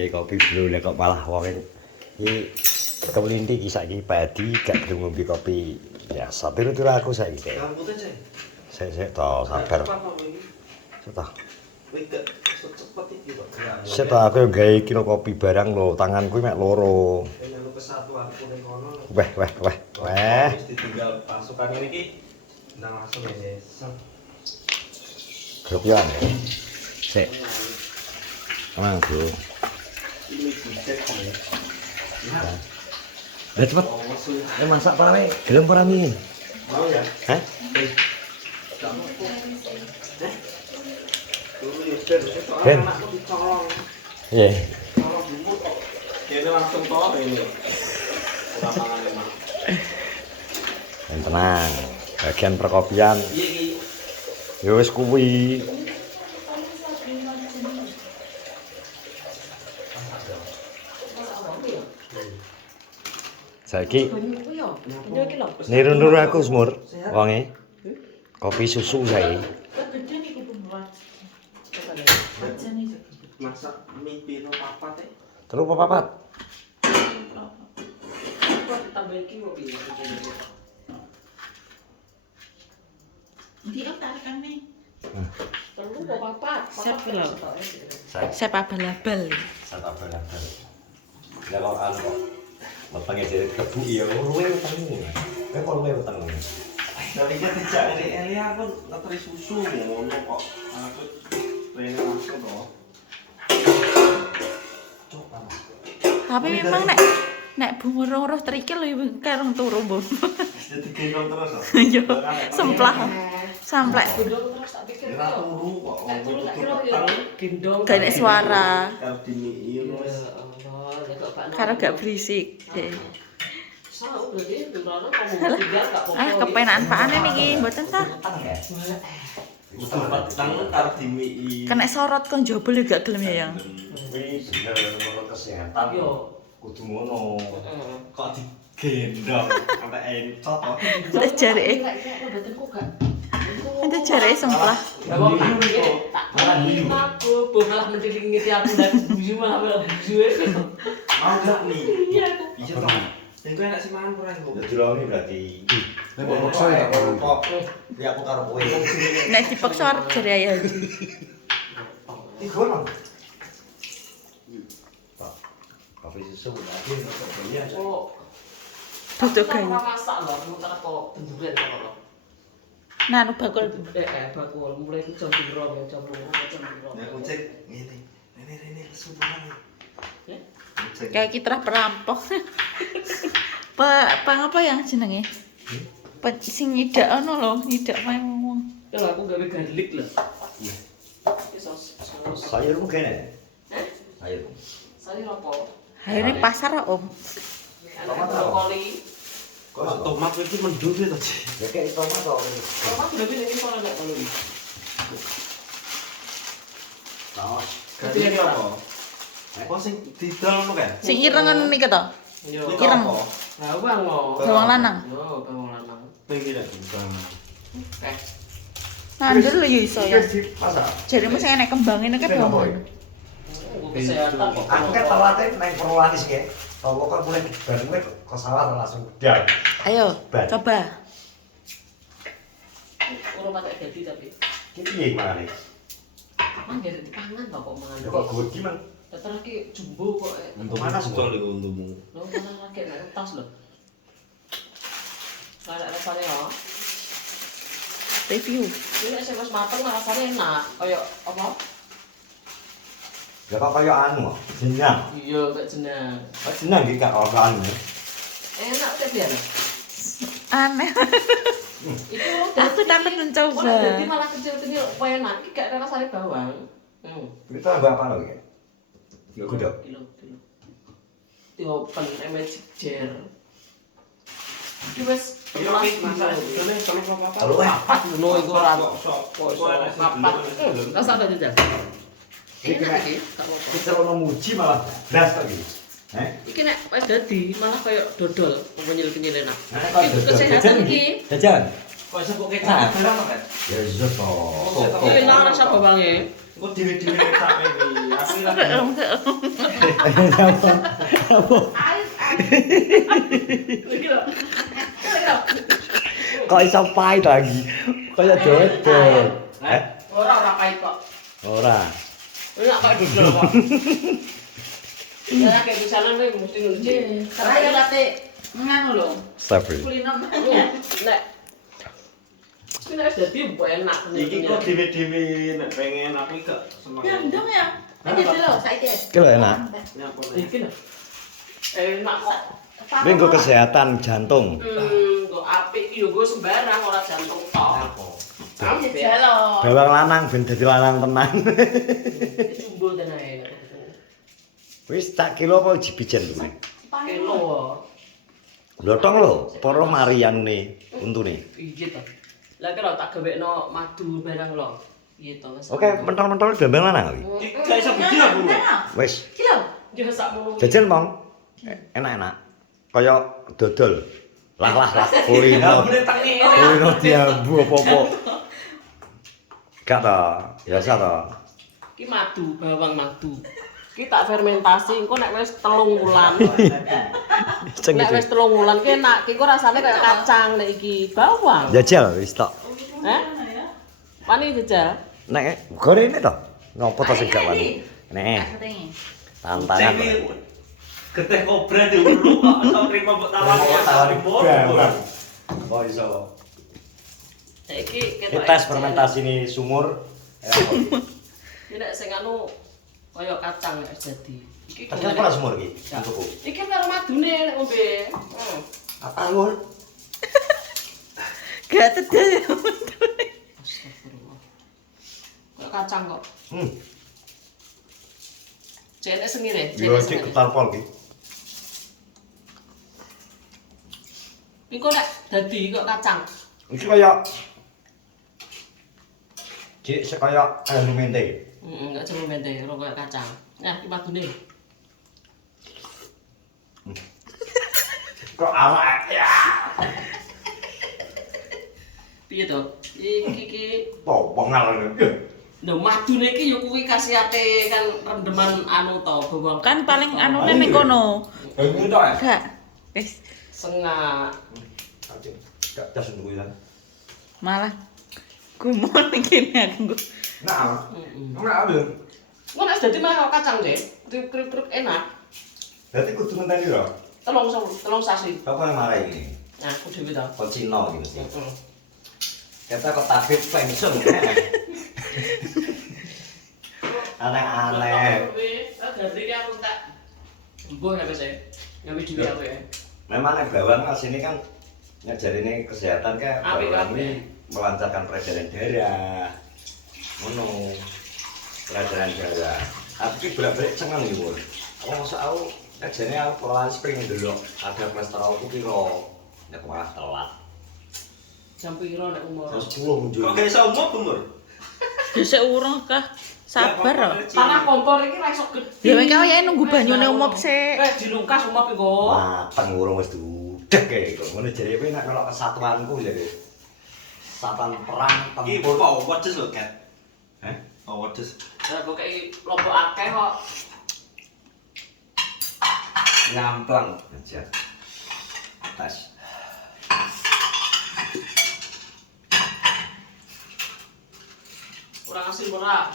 nggih kopi bro lek kok malah wong iki kemelinti iki saiki padi gak gelem ngombe kopi. Ya satir-tir aku saiki. Rambutnya cek. Sik to sabar. Sik to. Wih gak cepet iki kok. Sik to aku yo gawe kilo kopi barang lho, tanganku mek loro. Pengen kesatuan kuning kono. Weh. Wis ditinggal pasukan ini iki nang langsung ya. Grup yo. Sik. Aman, Bro. Ini dicek ya. Lah cepet. Masak pare, gelem ora mi? Mau ya? Hah? Ben. Anakku dicolong. Iya. Colong bumbu kok. Kene langsung tol ini. Ora mangan emang. Tenang. Bagian perkopian. Iya iki. Ya wis kuwi. Saiki niru-niru aku semur wonge. Kopi susu saiki. Masak mie pino papat e. Telu apa papat? Tambah iki kopi. Ndi om tarikane? Telu apa papat? Siap lho. Siap abal-abal. Satu abal-abal. Ya kok anu kok. Wetenge dhewe kebu ya luwe wetenge. Kowe kok luwe wetenge. Tapi kan dijak ngene aku ngetri susu ngono kok. Aku pengen langsung to. Tapi memang nek bunga roh trikil lho karung turu mbok. Jadi gendong terus to. Yo semplah. Samplek. Gendong terus tak pikir Ora turu kok. tak turu tak kira yo gendong Gak nek suara. Karo dimii wis. Karo gak berisik. salah berarti durane kamu tinggal gak apa-apa. Kepenaan paane niki mboten ta? Kudu peteng karo dimii. Kena sorot kon jebol yo gak gelem ya yang. Kuwi bener menurut kesehatan. Yo. Kudu ngono. Kok digendong sampai encot kok. Terus jareke. Badanku gak. Itu jareke semplah. Ya wong iki tak aku malah mendiling aku dan buju malah buju e. Mau gak nih? Iya. Iya toh. Sing kowe enak sih mangan kurang kok. Ya diloni berarti. Nek kok maksa ya kok. Ya aku karo kowe. Nek dipaksa arep jare ayo. Iku nang. Pak. Kopi susu lagi untuk kalian. Oh. Butuh gawe. Masak lho, muter kok benduren kok. Nanu bakul. Bakul mulai jam 2 ya jam 2 jam 2. Nek kucing ngene. Rene lesu banget. Ya. Kayak kita perampok. Apa yang jenenge? Sing nyidak ono lho, nyidak wae ngomong. Ya aku gawe garlic lho. Iya. Iki sos. Sayurmu kene. Eh? Sayur. Sayur apa? Ayo pasar Om. Ada brokoli. Kok tomat iki mendung ya to, Ci? Ya kayak tomat to. Tomat berarti ini kalau enggak kalau ini. Saus. Garlic apa? Apa sing didol ngono kae? Sing irengen niki to? Yo. Ireng. Nah, bang lo. Bawang lanang. Yo, bawang lanang. Pengen bang. Nandur lho yo iso ya. Masak. Jaremu sing enek kembang ini kan bawang. Kesehatan kok. Aku kan telatnya neng Purwanis ya. Kalau kan mulai baru ke sawah langsung udah. Ayo, coba. Urung pakai dadi tapi. Ini piye mana nih? Mang gak dipangan to kok mangan. Kok gue gimana? Teter iki jumbo kok. Mana suka lho untumu? Lo mana lagi nek tas lho. Ada rasanya ya. Review. Ini nek wis mateng rasanya enak. Kayak apa? Ya kok kayak anu, jenang. Iya, kayak jenang. Kok jenang gitu kak kalau anu. Enak teh dia. Aneh. Itu Aku takut mencoba. Jadi malah kecil-kecil enak. Iki gak ada rasanya bawang. Kita berapa lo ya? Gudok. Kilo. Diopen magic jar. Iki wis masak dene telur apa? Halo eh. papat ngono iku ora Kok enak papat. Rasa apa jajan? Iki Enak nek iki, tak apa. kita lo muji malah das lagi. Iki nek wis dadi malah kayak dodol, penyil-penyil enak. Nah, Iki kesehatan iki. Jajan. Kok iso kok kecap barang kok kan? Ya iya toh. Iki enak rasa bawange. Kok dhewe-dhewe kecap iki. Aku lagi Kok iso pahit lagi? Kaya dodol. Ora pahit kok. Ora. Ora kok dodol kok. Ya kayak misalnya nih mesti nunjuk. Saya late nganu lho. Sabar. Kuliner. Nek. Ini harus jadi enak. Iki kok dhewe-dhewe nek pengen aku gak seneng. Nyandung ya. Ini dulu saiki. Iki lho enak. Nyapa Iki lho. Enak kok. Ini nggo kesehatan jantung. Kok apik iki yo nggo sembarang ora jantung tok. Kamu jalo. Bawang lanang ben dadi lanang tenan. Jumbo tenan. Wis tak kilo apa jibijen kuwi? Kilo. Blotong lho, para mari anune untune. Iya to. Lah kira tak gawekno madu barang lho. Iya to. Oke, mentol-mentol bambang lanang kuwi. Gak iso budi aku. Wis, Kilo. Yo sak mono. jajan mong. Enak-enak. Kaya dodol. Lah. Kulino. Boleh tangi. Kulino diambu apa-apa. Gak to, biasa to. Ki madu, bawang madu. Ki tak fermentasi engko nek wis 3 wulan. Nek wis 3 wulan ki enak, ki rasane kayak kacang nek iki bawang. Jajal wis tok. Heh? Wani jajal? Nek gorene to. Ngopo to sing gak wani? Nek tantangan. Getih kobra dulu kok iso trimo mbok tawani. Oh iso. Saiki Ini tes fermentasi ini sumur. Iki nek sing anu kaya kacang nek jadi. Iki Terus apa sumur iki? Untukku. Iki karo madune nek ngombe. Apa ngur? Gak tedel. Astagfirullah. Kaya kacang kok. Jene sengire, Yo cek ketarpol iki. Iku nek dadi kok kacang. Iki kaya cek sekaya anu mente. Enggak cuma mente, ora kaya kacang. Nah, iki madune. Kok awak ya. Piye to? Iki Po pengal. lho madune iki ya kuwi khasiate kan rendeman anu to, bawang. Kan paling anune ning kono. Ini tok. Gak. Wis Sengak. Gak tas untuk ilang. malah gumon kene aku. Nah, enggak ambil. Ngono nek dadi mah kacang deh. Krip-krip enak. Berarti kudu ngenteni lho. Telung sasi. Apa yang marah ini? Nah, aku dhewe to. Kon Cina iki mesti. Heeh. Kita kok tabib pensiun. Aneh-aneh. Ganti iki aku tak mbuh nek wis nyambi dhewe aku ya. Memang nek bawang kan sini kan ngajarin kesehatan kan bawang ini melancarkan peredaran darah. Ngono. Peredaran darah. Aku ki bolak-balik cengang iki, Bur. Aku masa aku ngajane aku pola spring dulu. Ada kolesterolku piro. Nek malah telat. Jam piro nek umur? Terus 10 muncul. Kok gak iso umur? Dhisik urung kah? Sabar lho. Tanah kompor iki ra iso gedhe. Ya kowe ya nunggu banyune umup sik. Wis dilungkas umop engko. Mateng urung wis dudek kae kok. Ngono jare kowe nek melok kesatuanku jare. Satan perang Iki tempur. kok wedes lho, Kat. Heh? Oh, wedes. Lah kok iki lombok akeh kok. Nyamplang aja. Atas. Kurang asin ora?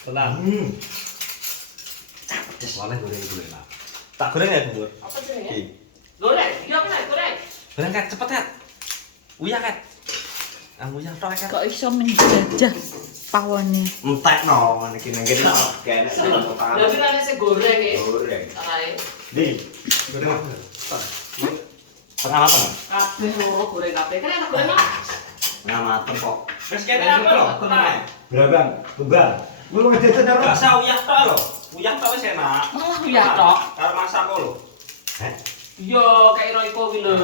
Tenang. Pedes oleh goreng-goreng lah. Tak goreng ya, Bu. Apa jenenge? Iki. Goreng, iya apa nek goreng? Goreng, Kat, cepet, Kat. Uyah, Kat. Uyah tok, Kat. Kok iso menjajah pawone. Entekno niki nang kene kene Lah iki nek sing goreng iki. goreng. Ae. Di. Goreng apa? Tengah mateng. Kabeh loro goreng kabeh. Kan enak goreng lah. Tengah mateng kok. Wis kene apa lho? Tenang. Berabang, tunggal. Lu mau jajan Gak karo? usah uyah tok lho. Uyah tok wis enak. Oh, uyah tok. Karo masak kok lho. Heh. Iya, kayak ro iku kuwi lho.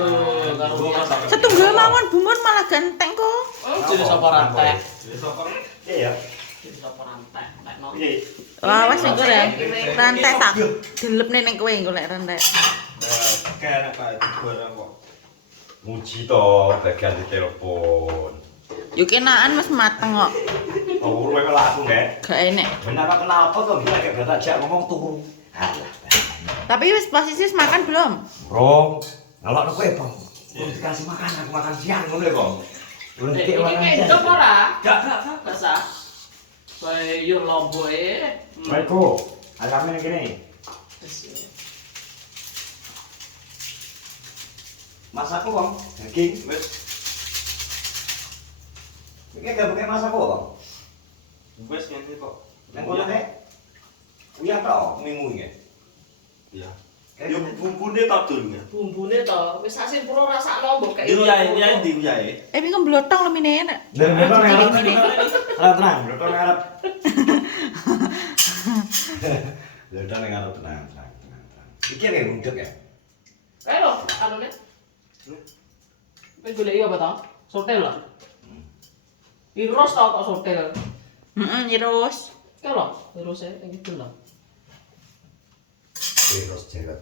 Karo uyah. Setunggal mawon bumur malah ganteng kok. Oh, jadi sapa rantek? Wis sokor. Iya. Jadi sapa rantek? Nek no. Piye? Wah, wis engko ya. Rantai tak dilepne ning kowe engko lek rantai. Kene Pak, barang kok. Muji to bagian di telepon. Yo kenaan wis mateng kok. Oh, kowe laku nggak? Gak enek. Kenapa kenapa kok gila kayak bata aja ngomong turu. Alah. Tapi wis posisi wis makan belum? Bro, ngelokno kowe, Bang. Dikasih makan, aku makan siang ngono lho, Bang. Belum Iki makan siang. kendok ora? Gak. Basah. Sayur lomboke. Baikku, ayamnya gini. Masakku, Bang. Daging. Wes. Iki gak pakai masakku, Bang. Wes ngene kok. Nang kono nek. Uya tok minggu iki. Iya. Yo bumbune tak dul ya. Bumbune to wis asin pura rasakno mbok kek. Diuyahe, diuyahe. Tapi kan blotong lho mine enak. Dan betul ngarep. Tenang, betul ngarep. Betul ngarep tenang. Iki nek ngundek ya. Kae lho anune. Kowe golek apa to? Sotel lho. Iros to kok sotel. Terus. Kae lho, terus e iki lho. Terus cewek.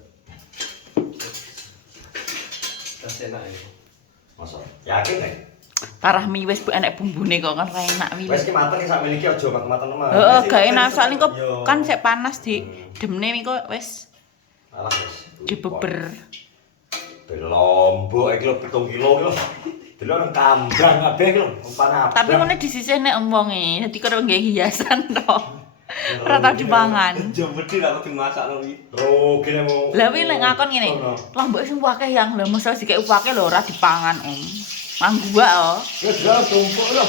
Tas enak ya. Masa? Yakin nek? Parah mie wis enek bumbune kok kan ra enak wi. Wes ki mateng sak meniki aja mat-matan mah. Heeh, gak enak soalnya kok kan sik panas di demne mi kok wis Alah wes. dibeber. Lombok iki lho 7 kilo iki lho. Delok nang kambang kabeh iki lho, umpan abang. Tapi ngene disisih nek wonge, dadi karo nggae hiasan to. Ora tau dipangan. Jam wedi aku dimasak lho iki. Rugi nek mau. Lah wi lek ngakon ngene, lombok sing akeh yang lho mesti dikek akeh lho ora dipangan, Om. Manggua oh. Ya jelas tumpuk lho.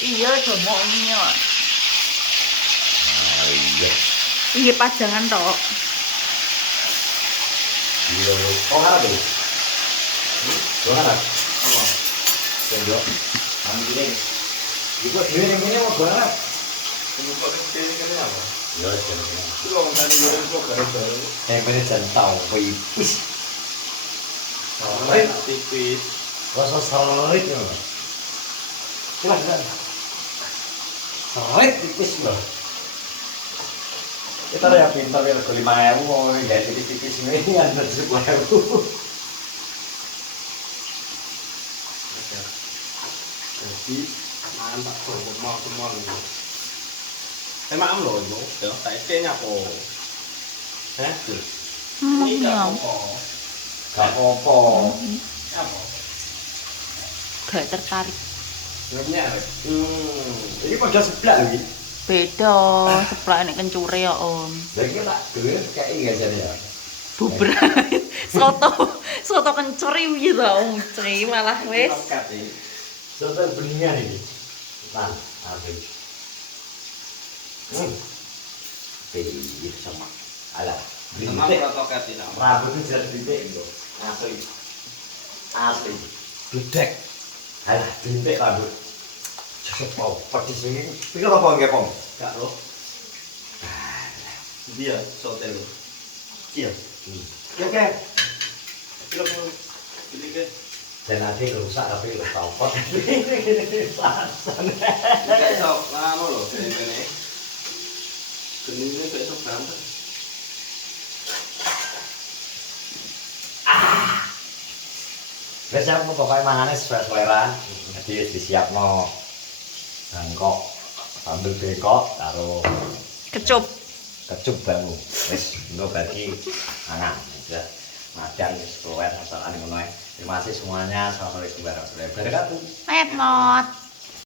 Iya, domoknya. Iya. Iya pajangan tok. Iya. Oh, ngarep iki. Yo ngarep. Apa? Sendok. Ambil ini. Iku dhewe ning kene mau ngarep. Kok kecil kene apa? Ya jan. Itu kok ngene yo kok baru-baru. Kene jan tau pipis. Sawit tipis. Rasa sawit yo. Silakan. Sawit tipis lho. Kita ya pintar ya rego 5.000 mau gawe tipis-tipis ini antar 10.000. Jadi mantap kok semua lho. Emak am lho yo, yo tak etenya apa? Heh, Dul. Ini gak apa. Gak apa-apa. Apa? Gak tertarik. Ngemnya rek. Ini pada sebelah lagi. Beda, sebelah nek kencure ya, Om. Lagi tak dhewe kayak iki jane ya. Buber. Soto kencur iki to, Om. Cri malah wis. Lokat iki. Soto beningan ini. Nah, ambil. Ini sama. Alah, Sama bintik. lokat iki. Rambutnya jelas bintik itu. Asli. Asli. Bintik. Alah, bintik rambut. Cek mau pedes ini. Pikir apa enggak, Pong? Gak loh. Dia sotel. Iya. Oke. Film ini ke. Dan nanti rusak tapi lu copot. Pasan. Kayak sok lama loh ini. Geningnya kayak sok berantem. Biasa aku pokoknya mangannya sesuai selera. Jadi disiapno bangkok sambil bengkok karo Kecup. kecup bangu. Wis engko bagi mangan. Ya. Madan wis keluar masalah ngono ae. Terima kasih semuanya. Assalamualaikum warahmatullahi wabarakatuh. Met not.